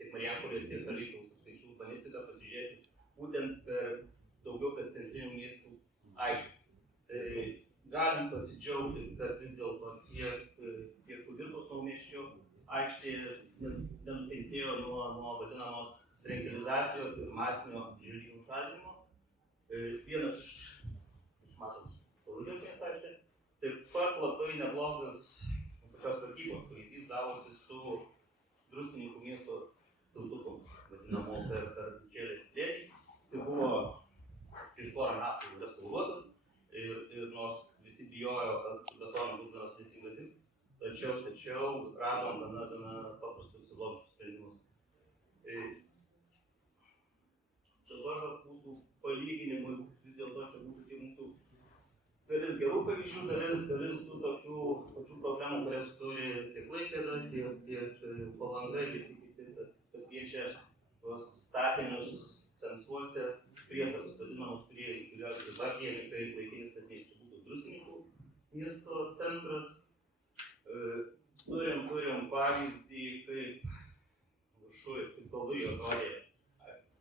tiek Marijampolės, tiek Alytaus suskaičių urbanistiką pasižiūrėti būtent daugiau per centrinių miestų aikštės. Galim pasidžiaugti, kad vis dėlto tiek Kudirkos naumiesčio aikštės nenukentėjo nuo vadinamos trinkelizacijos ir masinio želdynų šalinimo. Vienas iš matot Palaidos miesto aikštė, taip pat labai neblogas pačios statybos pavyzdys gavosi su Druskininkų miesto tiltuku, vadinamo per Didžiulį slėnį. Jis buvo prieš porą metų restauruotas ir nors visi bijojo, kad su betonu bus gana sudėtinga dirbti, tačiau radom gana paprastus ir logiškus sprendimus. Dabar būtų palyginimui, vis dėlto čia būtų tie mūsų dalis gerų pavyzdžių, dalis tų tokių pačių problemų, kurias turi tiek Klaipėda, tiek Palanga, visi kiti, kas liečia tuos statinius centruose, priestatus vadinamus, kuriuos dabar jie kaip laikinis statiniai. Čia būtų Druskininkų miesto centras. Turim pavyzdį, kaip viršuj, kaip Kalvarijoj atrodė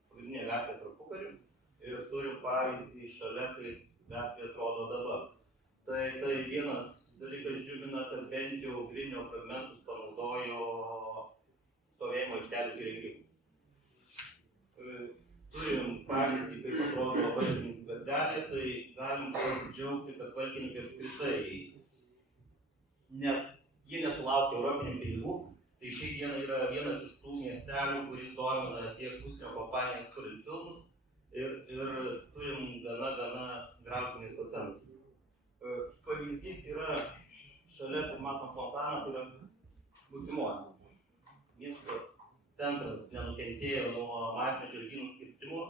pagrindinė gatvė tarpukariu ir turim pavyzdį šalia, kaip gatvė atrodo dabar. Tai vienas dalykas džiugina, kad bent jau Vilniaus fragmentus panaudojo stovėjimo aikštelių įrengimui. Turim pavyzdį, kaip atrodo Valkininkų gatvelė, tai galim pasidžiaugti, kad Valkininkai apskritai jie nesulaukia europinių pinigų. Tai šiai dienai yra vienas iš tų miestelių, kuris domina tiek užsienio kompanijas, turint filmus, ir turim gana gražų miesto centrą. Pavyzdys yra šalia, kur matom fontaną, tai yra Butimonis. Miesto centras nenukentėjo nuo masinio želdynų kirtimo,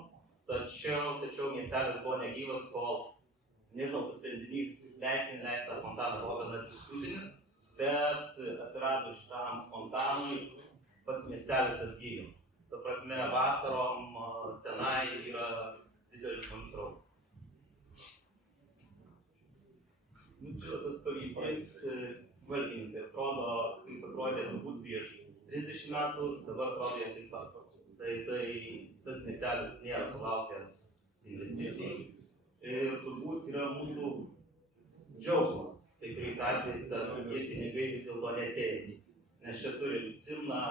tačiau miestelis buvo negyvas, kol, nežinau, tas sprendinys leista fontaną buvo gana diskusinis, bet atsiradus šitam fontanui pats miestelis atgyjo. Ta prasme, vasarom tenai yra didelis žmonių srautas. Čia tas pavyzdys Valkininkai atrodo, kaip atrodė turbūt prieš 30 metų, dabar atrodo jie taip pat. Tai tas miestelis nėra sulaukęs investicijų ir turbūt yra mūsų džiaugsmas, kai kuriais atvejais, kad tie pinigai vis dėlto neatėjo. Nes čia turim Simną,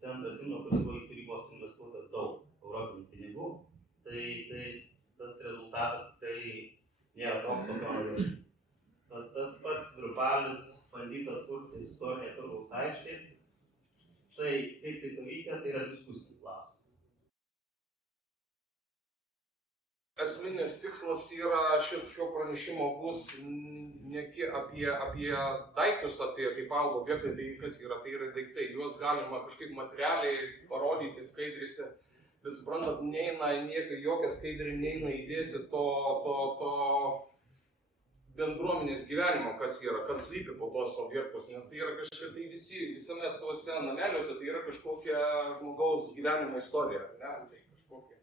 centras Simno, kuris buvo į kurį buvo investuota daug europinių pinigų, tai tas rezultatas tikrai nėra toks, kokio norėjome. Tas pats Virbalis bandyta atkurti istorinę Turgaus aikštę, tai kaip tai pavykę, tai yra diskusinis klausimas. Esminis tikslas yra šio pranešimo bus ne apie daiktus, apie kaip auga objektai, tai kas yra, tai yra daiktai. Juos galima kažkaip materialiai parodyti skaidrėse, bet suprantat, jokia skaidrė neina įdėti to bendruomenės gyvenimo, kas yra, kas slypi po tos objektus, nes tai yra kažkokia, tai visame tuose nameliuose, tai yra kažkokia žmogaus gyvenimo istorija, ne? Tai kažkokia.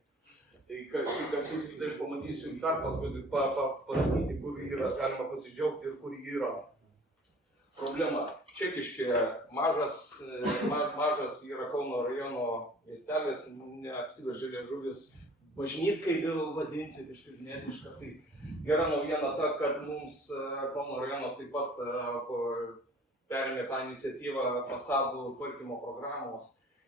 Tai kas vyksta, tai aš pamatysiu dar paskui pasakyti, kur yra, galima pasidžiaugti ir kur yra problema. Čekiškė mažas yra Kauno rajono miestelis, neapsiveržė liežuvis bažnytkai vadinti, kažkaip netiškas. Tai gera naujiena ta, kad mums Kauno rajonas taip pat perėmė tą iniciatyvą fasadų tvarkymo programos.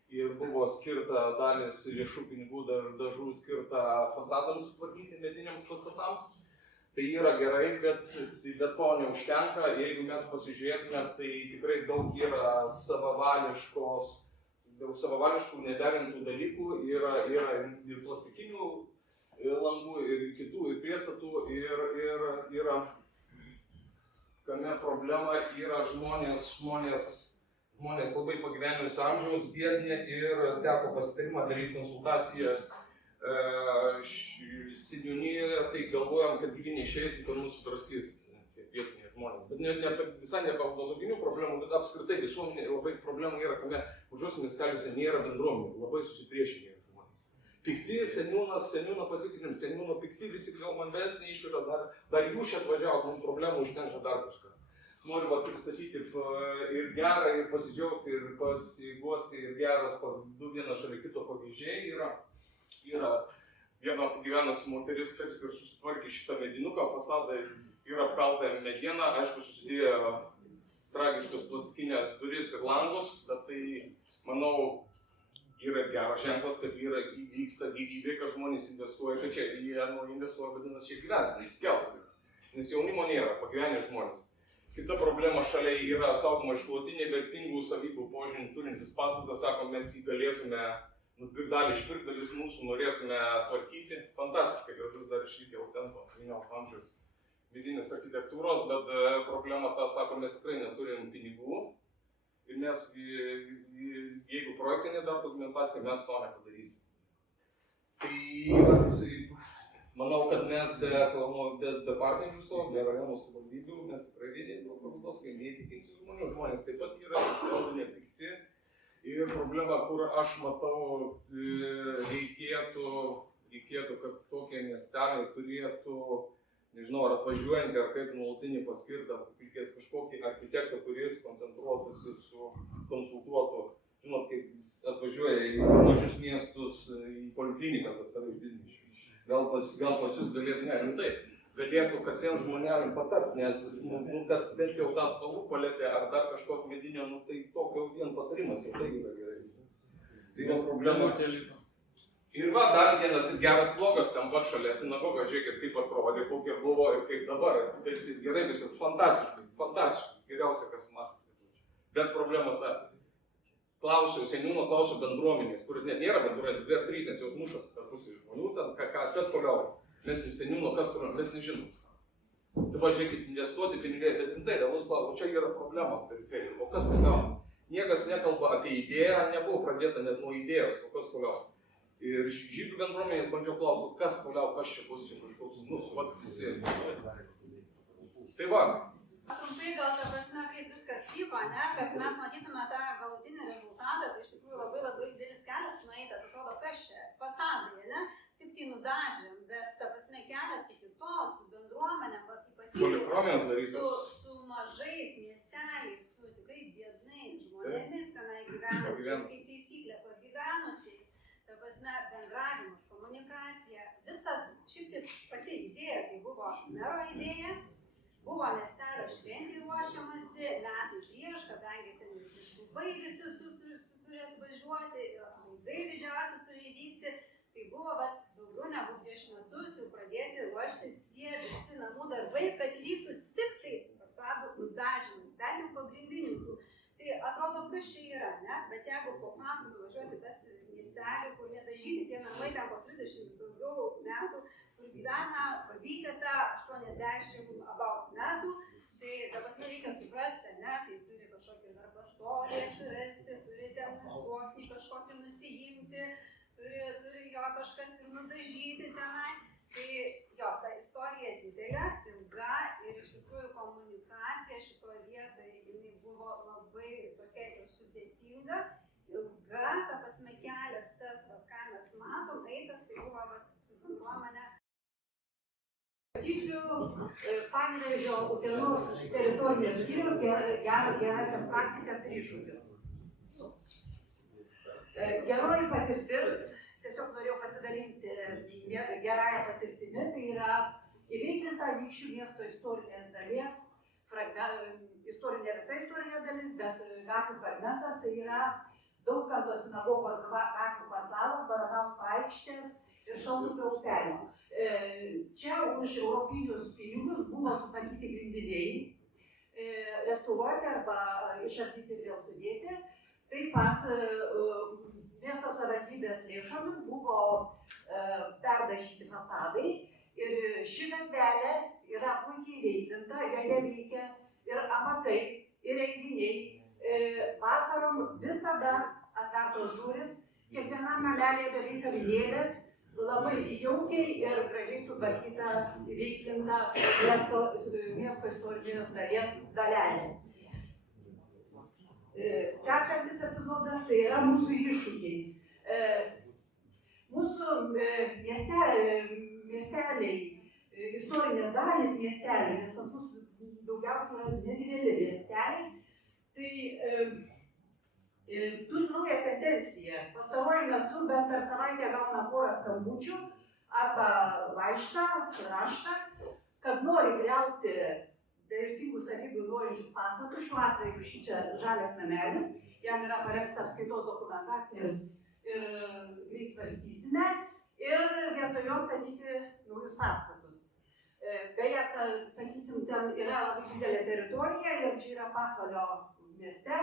Ir buvo skirta dalis lėšų pinigų dažų skirta fasadams sutvarkyti mediniams pastatams. Tai yra gerai, bet to neužtenka. Jeigu mes pasižiūrėtume, tai tikrai daug yra savavališkų nederintų dalykų. Yra ir plastikinių langų, ir kitų, ir priestatų. Ir kame problema yra žmonės labai pagyvenusio amžiaus, biedni ir teko pasitarimą daryti konsultaciją seniūnijoje, tai galvojam, kad gyvi neišeisim, kad mūsų draskys vietiniai žmonės. Bet visai ne paveldosauginių problemų, bet apskritai visuomenė labai problemų yra, kame mažuose miesteliuose nėra bendruomenių, labai susipriešinę žmonės. Pikti seniūną pasikrinim, seniūno pikti, visi gal man ves neišveža, dar jūs čia atvažiavot, mums problemų užtenka dar kažką. noriu pristatyti ir gerą, ir pasidžiaugti, ir pasiguosti, ir geras, du vieną šalia kito pavyzdžiai yra viena gyvenusi moteris, tarsi ir susitvarkė šitą medinuką, fasadą yra apkalta mediena, aišku, susidėjo tragiškas plastikinės duris ir langus, bet tai, manau, yra geras ženklas, kad vyksta gyvybė, kad žmonės investuoja, kad čia jie investuoja, vadinasi, čia gyvens, neįskels. Nes jaunimo nėra, pagyvenę žmonės. Kita problema šalia yra saugoma išklotiniai vertingų savybių požymį turintis pastatas, sako, mes jį galėtume nupirkti dalį, išpirkti dalis mūsų, norėtume tvarkyti. Fantastiškai gražus dar išlikė autento 19 amžiaus vidinės architektūros, bet problema ta, sako, mes tikrai neturim pinigų ir mes, jeigu projektinė dar dokumentacija, mes to nepadarysim. Tai manau, kad mes be partnerių savo, be rajonų savivaldybių, mes tikrai vieni dėl parodos, kai neįtikinsių žmonių, žmonės taip pat yra nepikti. Ir problema, kur aš matau, reikėtų, kad tokie miesteliai turėtų, nežinau, ar atvažiuojantį, ar kaip nuolatinį paskirtą, reikėtų kažkokį architektą, kuris koncentruotųsi su konsultuotu. Žinot, kaip atvažiuoja į mažus miestus, į poliklinikas atsavai didmiesčių. Gal pas jūs galėtų, kad tiem žmonėm patart, nes, kad bent jau tą spalvų paletę ar dar kažkokį medinio, tai tokio vien patarimas, jau tai yra gerai. Tai yra problema. Ir va, dar vienas geras blogas ten pat šalia sinagoga, žiūrėkit, kaip atrodė, kokie buvo ir kaip dabar. Tarsi gerai viskas, fantastiškai, geriausia, kas matas. Bet problema ta. Seniūno klausiu bendruomenės, kur nėra bendruomenės, 2-3, nes jos mušas tarpusai žmonių, ten kas toliau. Mes seniūno, kas toliau, mes nežinom. Dabar žiūrėkit, investuoti pinigai, bet rimtai, realus klausimas, čia yra problema periferija. O kas toliau? Niekas nekalba apie idėją, nebuvo pradėta net nuo idėjos, o kas toliau. Ir žydų bendruomenės bandžiau klausti, kas toliau, kas čia bus, čia kažkoks, vat visi. Tai va. Trumpai gal ta prasme, kaip viskas vyko, ne, kad mes matytume tą galutinį rezultatą, tai iš tikrųjų labai didelis kelias nueitas, atrodo, kas čia, fasadai, ne, tik tai nudažėm, bet ta prasme kelias iki to, su bendruomenė, ypatingai, su mažais miesteliais, su tikrai biednais žmonėmis tenai gyvenančiais, kaip taisyklė, pagyvenusiais, ta prasme bendravimas, komunikacija, visas šiek tiek pati idėja, tai buvo mero idėja. Buvo miestelio šventė ruošiamasi, metai prieš, kadangi ten vyskupai visi turi atvažiuoti ir laidai didžiausi turi vykti, tai buvo daugiau negu prieš metus jau pradėti ruošti tie visi namų darbai, kad vyktų tik tai fasadų nudažymas, bent jau pagrindinių. Tai atrodo, kas čia yra, ne? Bet jeigu po faktų nuvažiuosi tas miestelį, kur nedažyti tie namai ten po 30 daugiau metų, kur gyvena pavykę tą 80 about metų, tai dabar reikia suprasti, ne, tai turi kažkokį dar pastolį atsirasti, turi ten sluoksnį kažkokį nusijimti, turi jo kažkas ir nudažyti tenai. Tai jo, ta istorija didelė, ilga ir iš tikrųjų komunikacija šitoje vietoje jinai buvo labai tokia ir sudėtinga, ilga, ta prasme kelias tas, ką mes matom, eitas, tai buvo su bendruomenė. Panevėžio Utenos teritorijos skyrius gerasias praktikas ir iššūkius. Geroji patirtis, tiesiog norėjau pasidalinti gerąją patirtimi, tai yra įveiklinta Anykščių miesto istorinės dalies, istorinė visa istorinė dalis, bet gatvių fragmentas, tai yra Daukanto sinagogos gatvių kvartalas, Baranausko aikštės ir Šalupio upelio. Čia už europinius pinigus buvo sutvarkyti grindiniai, restauruoti arba išardyti ir vėl sudėti. Taip pat miesto savivaldybės lėšomis buvo perdažyti fasadai ir ši gatvelė yra puikiai veiklinta, joje veikia ir amatai, ir renginiai. Vasarom visada atvertos durys, kiekvienam namelėje beveik kavinėlės, labai jaukiai ir gražiai sutvarkyta, veiklinta miesto istorinės dalies dalelė. Sekantis epizodas tai yra mūsų iššūkiai. Mūsų miesteliai, istorinės dalys miesteliai, nes pas mus daugiausiai yra nedideli miesteliai. Tai turi naują tendenciją. Pastaruoju metu bent per savaitę gauna porą skambučių arba laišką, raštą, kad nori griauti vertingų savybių norinčius pastatus. Šiuo atveju šičia žalias namelis, jam yra parengta apskaitos dokumentacija ir greit svarstysime. Ir vietoj jo statyti naujus pastatus. Beje, sakysim, ten yra labai didelė teritorija ir čia yra Pasvalio mieste.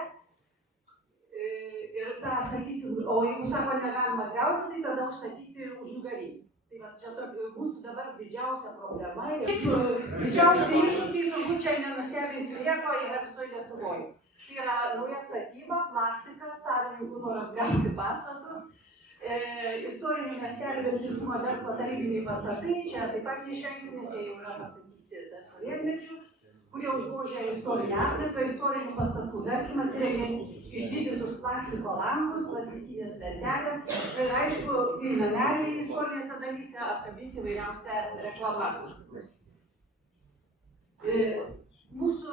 Ir tą, sakysim, o jeigu sako negalima griauti, tai tada užstatyti užnugarį. Tai va, čia mūsų dabar didžiausia problema. Didžiausia iššūkiai turbūt čia nenustebinsiu nieko, yra visoje Lietuvoje. Tai yra nauja statyba, plastikas, savininkų noras griauti pastatus. Istorinių miestelių vientisumo verslo tarybiniai pastatai, čia taip pat neišvengsim, nes jie jau yra pastatyti dar sovietmečiu, kurie užgožia istorinę aplinką, istorinių pastatų vertimas įrengia išdidintus plastiko langus, plastikinės lentelės ir aišku, kai nameliai istorinėse dalyse apkabinti įvairiausią reklamą. Mūsų,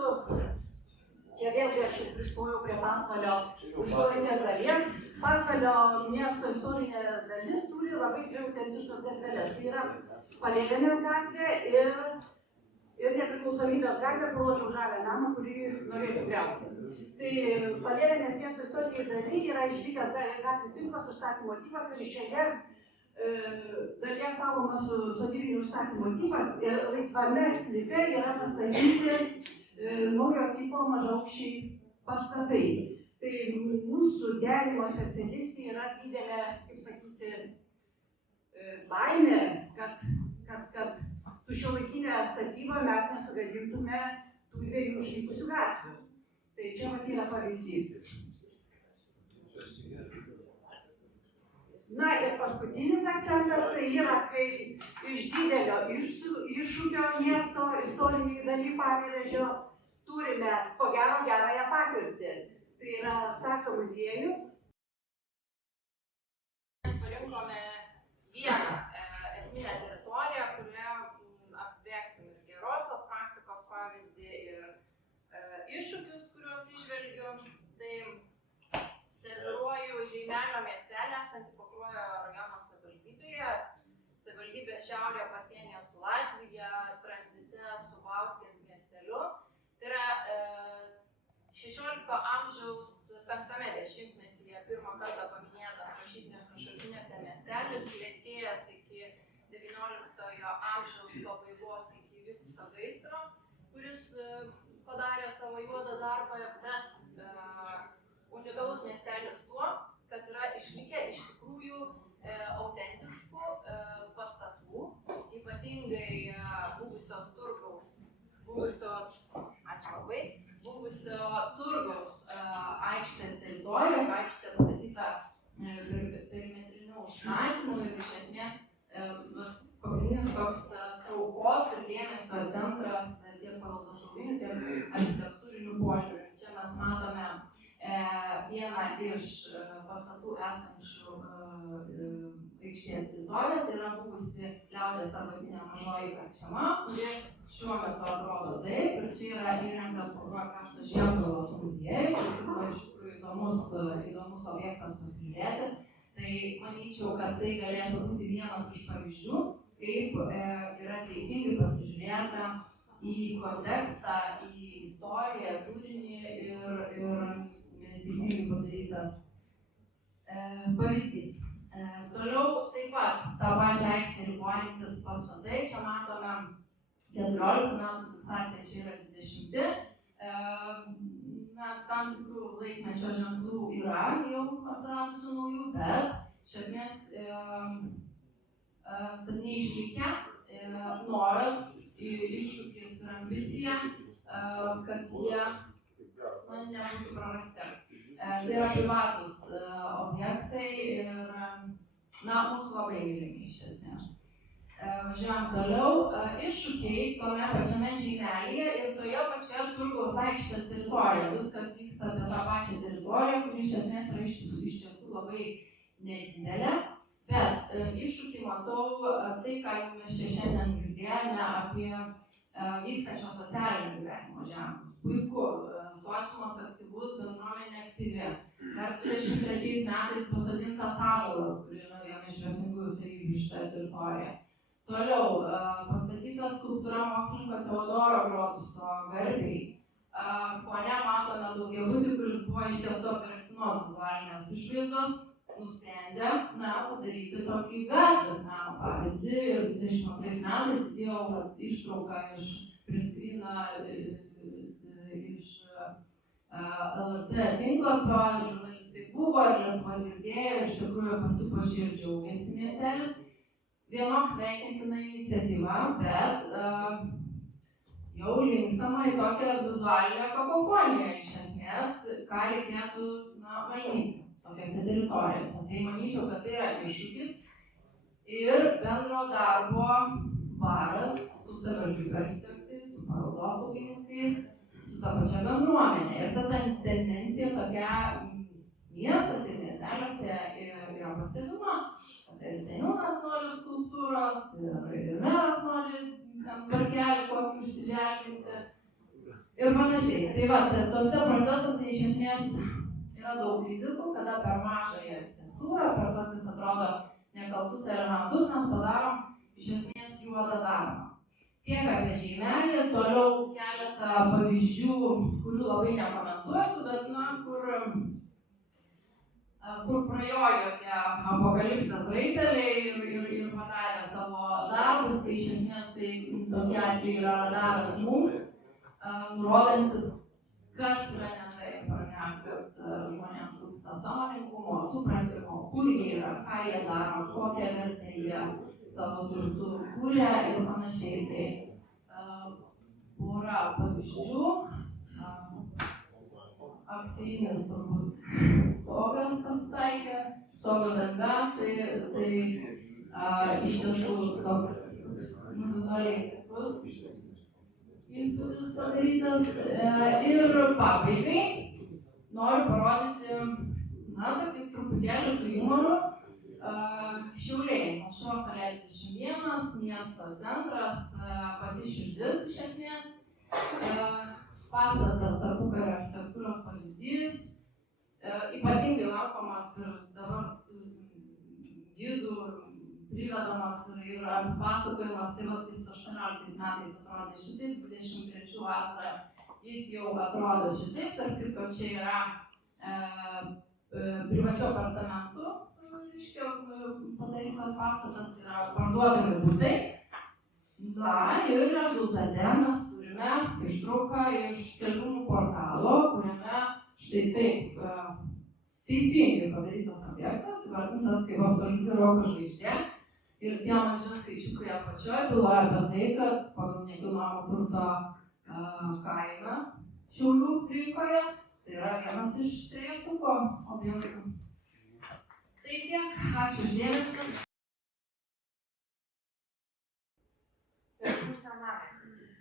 čia vėlgi aš pristojau prie Pasvalio istorinės dalies. Pasvalio miesto istorinė dalis turi labai dvi autentiškas gatveles. Tai yra Palėlinės gatvė ir Nepriklausomybės gatvė, kur rodžiau žalią namą, kurį norėčiau griauti. Tai Palėlinės miesto istorinėje dalyje yra išlikęs gatvių tinklas, užstatymo tipas ir šioje dalyje saugomas sodybinių užstatymo tipas ir laisvame sklype yra pastatyti naujo tipo mažaaukščiai pastatai. Tai mūsų derimo specialistai yra didelė, kaip sakyti, baimė, kad su šiuolaikinė statyba mes nesugadintume tų dviejų išlikusių gatvių. Tai čia mat yra pavyzdys. Na ir paskutinis akcentas tai yra, kai iš didelio iššūkio miesto istoriniai daly Panevėžio turime ko gero gerąją patirtį. Tai yra Stasio muziejus. Parinkome vieną esminę teritoriją, kurioje apveiksim ir gerosios praktikos pavyzdį ir iššūkius, kuriuos įžvelgiu. Tai serviruoju Žeimelio miestelį esantį Pakruojo rajono savivaldybėje. Savivaldybės šiaurė pasienyje su Latvija, tranzite su Bauskės miesteliu. Tai yra 16 amžiaus 5 dešimtmetyje pirmą kartą paminėtas rašytiniuose šaltiniuose miestelis, klestėjęs iki 19 amžiaus pabaigos iki įvykusio gaisro, kuris padarė savo juodą darbą, bet unikalus miestelis tuo, kad yra išlikę iš tikrųjų autentiškų pastatų, ypatingai buvusio turgaus aikštės teritorijoje, aikštė pastatyta perimetriniu užstatymu ir iš esmės pagrindinis toks traukos ir dėmesio centras tiek paveldosauginių, tiek architektūrinių požiūrių. Čia mes matome vieną iš pastatų esančių aikštės teritorijoje, tai yra buvusi liaudės arbatinė mažoji karčiama, kuri šiuo metu atrodo taip, ir čia yra įrengtas Pakruojo krašto Žiemgalos muziejus, tai iš tikrųjų įdomus objektas pasižiūrėti. Tai manyčiau, kad tai galėtų būti vienas iš pavyzdžių, kaip yra teisingai pasižiūrėta į kontekstą, į istoriją, turinį ir teisingai padarytas pavyzdys. Toliau taip pat tą pačią aikštę ribojantis pastatai, čia matome 14 metų fiksacija, čia yra 20. Tam tikrų laikmečio ženklų yra jau atsiradusių naujų, bet iš esmės statiniai išlikę, noras, iššūkis ir ambicija, kad jie nebūtų prarasti. Tai yra privatus objektai ir mūsų labai mylimi iš esmės. Važiuojam toliau. Iššūkiai tome pačiame Žeimelėje ir toje pačioje turgaus aikštės teritorijoje. Viskas vyksta apie tą pačią teritoriją, kuri iš esmės yra iš tiesų labai nedidelė. Bet iššūkį matau tai, ką jau mes čia šiandien girdėjome apie vykstančio socialinio gyvenimo ženklus. Puiku, sociumas aktyvus, bendruomenė aktyvi. Dar 23 metais pasodintas ąžuolas, kuri yra viena iš vertingųjų savybių šitoje teritorijoje. Toliau, pastatyta skulptūra mokslininko Teodoro Grotuso garbei. Fone matome daugiabutį, kuris buvo iš tiesų apverktinos vizualinės išvaizdos, nusprendė, padaryti tokį gatvės meno pavyzdį ir 22 metais įdėjau ištrauką iš Prinskryną iš LRT tinklapio, žurnalistai buvo ir Lietuva girdėjo, iš tikrųjų pasipuošė ir džiaugiasi miestelis. Vienok sveikintina iniciatyva, bet jau linkstama į tokią vizualinę kakofoniją iš esmės, ką reikėtų valdyti tokiose teritorijose. Tai manyčiau, kad tai yra iššūkis ir bendro darbo varas su savivaldybių architektais, su paveldosaugininkais, su ta pačia bendruomenė. Ir ta tendencija tokia miestuose ir miesteliuose yra pastebima, kad ir seniūnas nori skulptūros, ir meras nori parkelį kokį užsiželdinti ir panašiai. Tai va, tose procesuose iš esmės yra daug rizikų, kada per mažąją architektūrą, per tokius atrodo nekaltus elementus mes padarom iš esmės juodą darbą. Tiek apie žeimelį, toliau keletą pavyzdžių, kurių labai nekomentuosiu, bet kur prajojo tie apokalipsės raiteliai ir padarė savo darbus, tai iš esmės tai tokie atvejai yra radaras mums, nurodantis, kas yra ne taip, ar ne, kad žmonėms trūksta sąmoningumo, supratimo, kur jie yra, ką jie daro, kokią vertę jie savo turtų kūrė ir panašiai. Tai pora pavyzdžių. Akcijinis turbūt stogas pasitaikė, stogo danga, tai iš tiesų toks vizualiai stiprus įspūdis padarytas. Ir pabaigai noriu parodyti, tokį truputėlį su humoru, Šiauliai, Aušros alėja 21, miesto centras, pati širdis iš esmės. Pastatas tarpukario architektūros pavyzdys, ypatingai lankomas ir dabar gidų privedamas ir pasakojimas, tai jis 18 metais atrodė šitaip, 23 vasarą jis jau atrodo šitaip, tarp kitko čia yra privačių apartamentų, reiškia, padarytas pastatas, yra parduodami butai. Ir rezultate mes turime ištrauką iš skelbimų portalo, kuriame štai taip teisingai padarytas objektas, įvardintas kaip absoliuti roko žvaigždė. Ir tie maži skaičiukai apačioje byloja apie tai, kad pagal nekilnojamo turto kainą Šiaulių rinkoje tai yra vienas iš trejetuko objektų. Tai tiek, ačiū už dėmesį. Telšių senamiestis.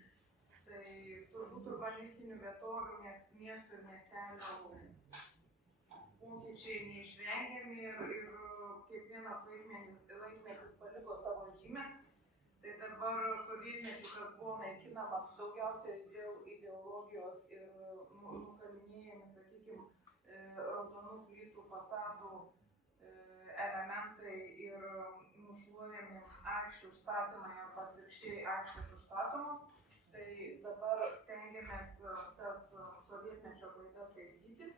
Tai turbūt urbanistinių vietovių, miestų ir miestelių pokyčiai neišvengiami ir kiekvienas laikmetis paliko savo žymės. Tai dabar sovietmečiu, kas buvo naikinama daugiausiai dėl ideologijos ir nukalinėjami, sakykime, raudonų plytų fasadų elementai ir nušluojami aikščių užstatymai arba atvirkščiai aikštės užstatomos. Tai dabar stengiamės tas sovietmečio klaidas taisyti.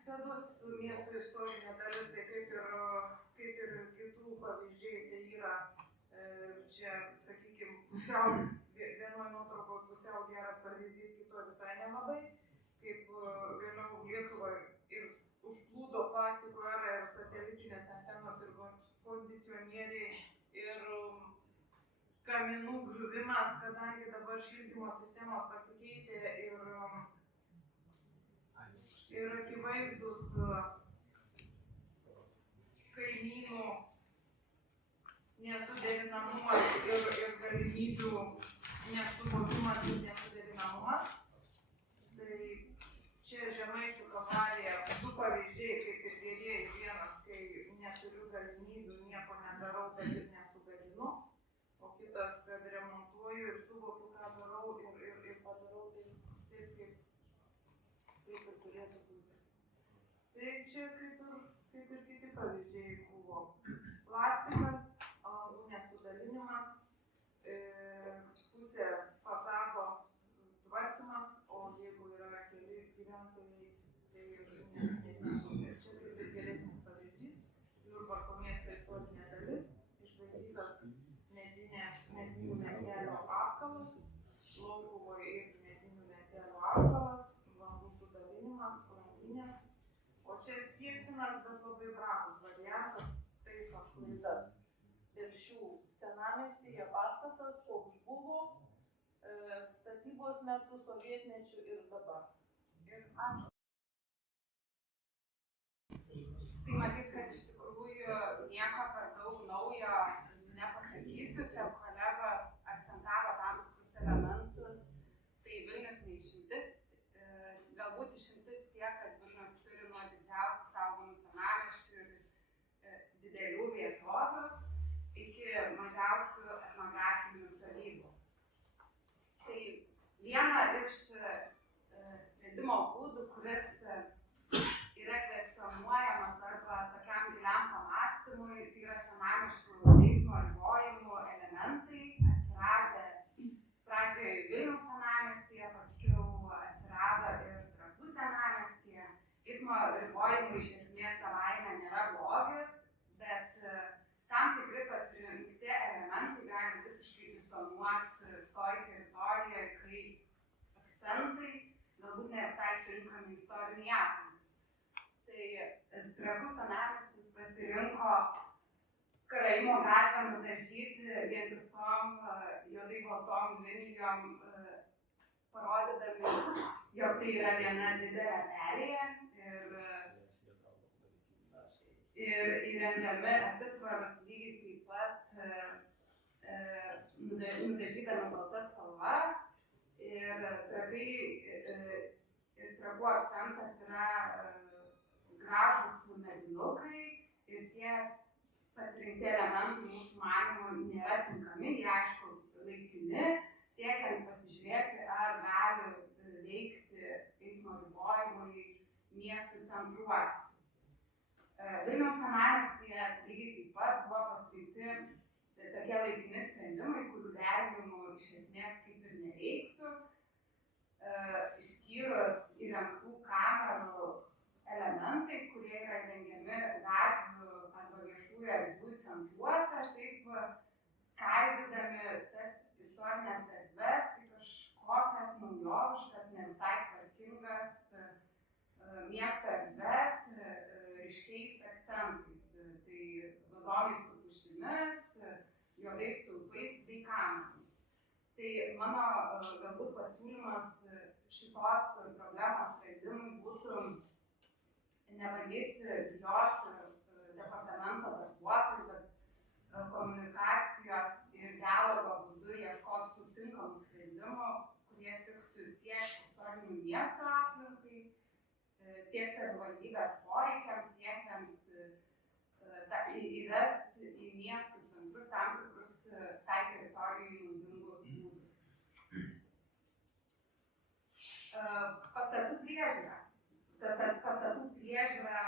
Sedos miesto istorinė dalis, tai kaip ir kitų pavyzdžiai, tai yra čia, sakykime, pusiau, vienoje nuotraukoje pusiau geras pavyzdys, kitoje visai nelabai, kaip vėliau Lietuvą ir užplūdo plastikų era ir satelitinės antenos ir kondicionieriai ir kaminų griuvimas, kadangi dabar šildymo sistemos pasikeitė ir akivaizdus kaimynų nesuderinamumas ir galimybių nesuvokimas ir nesuderinamumas. Tai čia Žemaičių kalvarija du pavyzdžiai, kaip ir gerieji. Vienas, kai neturiu galimybių, nieko nedarau, bet ir nesugadinu. taip ir turėtų būti. Tai čia kaip ir kiti pavyzdžiai buvo. Plastikas, nesudalinimas, pusė fasado tvarkymas, o jeigu yra keli gyventojai, tai ne čia kaip ir geresnis pavyzdys. Jurbarko miesto istorinė dalis, išlaikytas medinių lentelio apkalas, Laukuvoje irgi medinių lentelio apkalas, langų sudalinimas, langinės. O čia siektinas, bet labai brangus variantas, taisant klaidas. Dėl šių senamiestyje pastatas, koks buvo statybos metu, sovietmečiu ir dabar. Ir ačiū. Tai matyt, kad iš tikrųjų nieko per daug naujo nepasakysiu. Čia kolegos akcentavo tam tikrus elementus. Tai Vilnius neišimtis. Galbūt išimtis tiek, kad Vilnius turi nuo didžiausių saugomų senamiesčių ir didelių vietovių iki mažiausių etnografinių savybių. Tai viena iš sprendimo būdų, kuris yra kvestionuojamas arba tokiam giliam pamąstymui, tai yra senamiesčių eismo ribojimų elementai, atsiradę pradžioje Vilniaus senamiestyje, paskiau atsirado ir Trakų senamiestyje. Eismo ribojimai iš esmės savaime nėra blogis, bet tam tikri pasirinkti elementai gali visiškai disonuoti toj teritorijoje kaip akcentai, galbūt ne visai tinkami istoriniai aplinkai. Tai Trakų senamiestis pasirinko Karaimų gatvę nudažyti vientisom juodai baltom linijom, parodydami, jog tai yra viena didelė perėja ir įrengdami atitvarus lygiai taip pat nudažydami balta spalva. Ir Trakų akcentas yra gražūs medinukai ir tie pasirinkti elementai mūsų manymu nėra tinkami, jie aišku laikini, siekiant pasižiūrėti, ar gali veikti eismo ribojimai miestų centruose. Vilniaus senamiestyje lygiai taip pat buvo pasirinkti tokie laikini sprendimai, kurių derinimų iš esmės kaip ir nereiktų, išskyrus įrengtų kamerų elementai, kurie yra įrengiami gatvių arba viešųjų erdvių centruose, taip skaidydami tas istorinės erdves į kažkokias naujoviškas, ne visai tvarkingas miesto erdves ryškiais akcentais. Tai vazonais su pušimis, juodais stulpais bei kameromis. Tai mano galbūt pasiūlymas šitos problemos sprendimui būtų nebandyti bijoti departamento darbuotojų, bet komunikacijos ir dialogo būdu ieškoti tų tinkamų sprendimų, kurie tiktų tiek istorinių miestų aplinkai, tiek savivaldybės poreikiams, siekiant įvesti į miestų centrus tam tikrus tai teritorijai naudingus būdus. Pastatų priežiūra. Pastatų priežiūra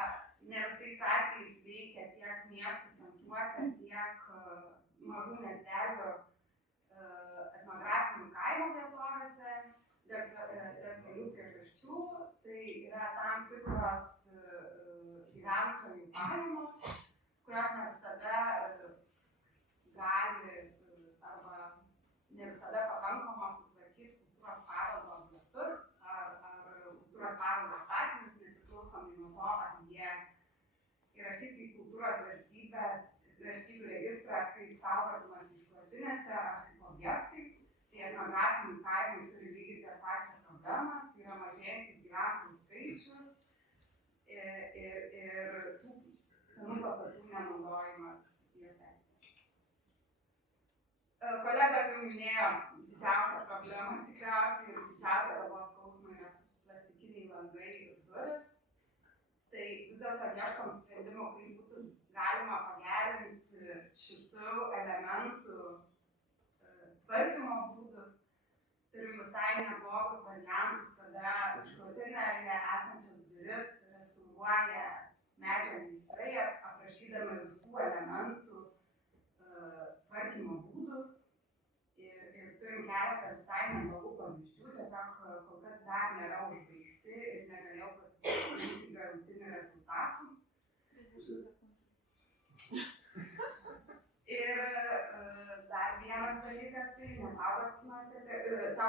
ne visais atvejais veikia tiek miestų centruose, tiek mažų miestelių etnografinių kaimo vietovėse dėl kelių priežasčių. Tai yra tam tikros gyventojų pajamos, kurios ne visada gali arba ne visada pakankamos sutvarkyti kultūros paveldo objektus ar kultūros paveldo statinius, nepriklausomai nuo to, ar jie įrašyti į kultūros vertybių registrą kaip saugotinos išklotinėse ar kaip objektai. Tai etnografiniai kaimai turi lygiai tą pačią problemą, tai yra mažėjantis gyventojų skaičius ir tų senų pastatų nenaudojimas juose. Kolegos jau minėjo didžiausią problemą, tikriausiai ir didžiausią galvos skausmą yra plastikiniai langai ir duris. Tai vis dėlto ieškom sprendimų, kaip būtų galima pagerinti šitų elementų tvarkymo būdus. Turim visai neblogus variantus, kada užklotinėje pavyzdžių, tiesiog kol kas dar nėra užbaigti ir negalėjau pasakyti galutinių rezultatų. 30 sekundžių. Ir dar vienas dalykas, tai nesaugotinose teritorijose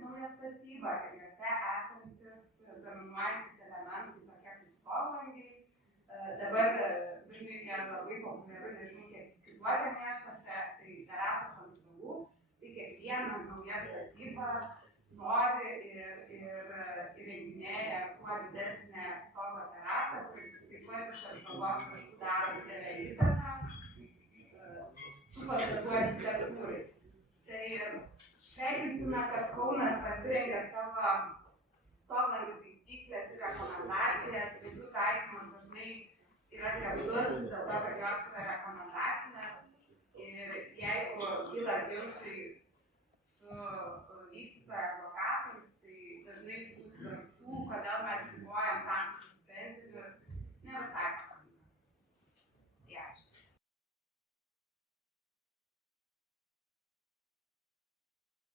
nauja statyba ir juose esantis dominuojantis elementai tokie kaip stoglangiai. Dabar Vilniuje labai populiaru, nežinau, kiek kituose miestuose, tai terasas ant stogų, tai kiekviena nauja statyba nori ir įrenginėja kuo didesnę stogo terasą, kur taip pat iš apžvalgos taškų daro didelę įtaką tų pastatų architektūrai. Tai sveikintina, kad Kaunas pasirengė savo stoglangių taisyklės ir rekomendacijas, ir jų taikymas dažnai yra keblus, dėl to, kad jos yra rekomendacijos.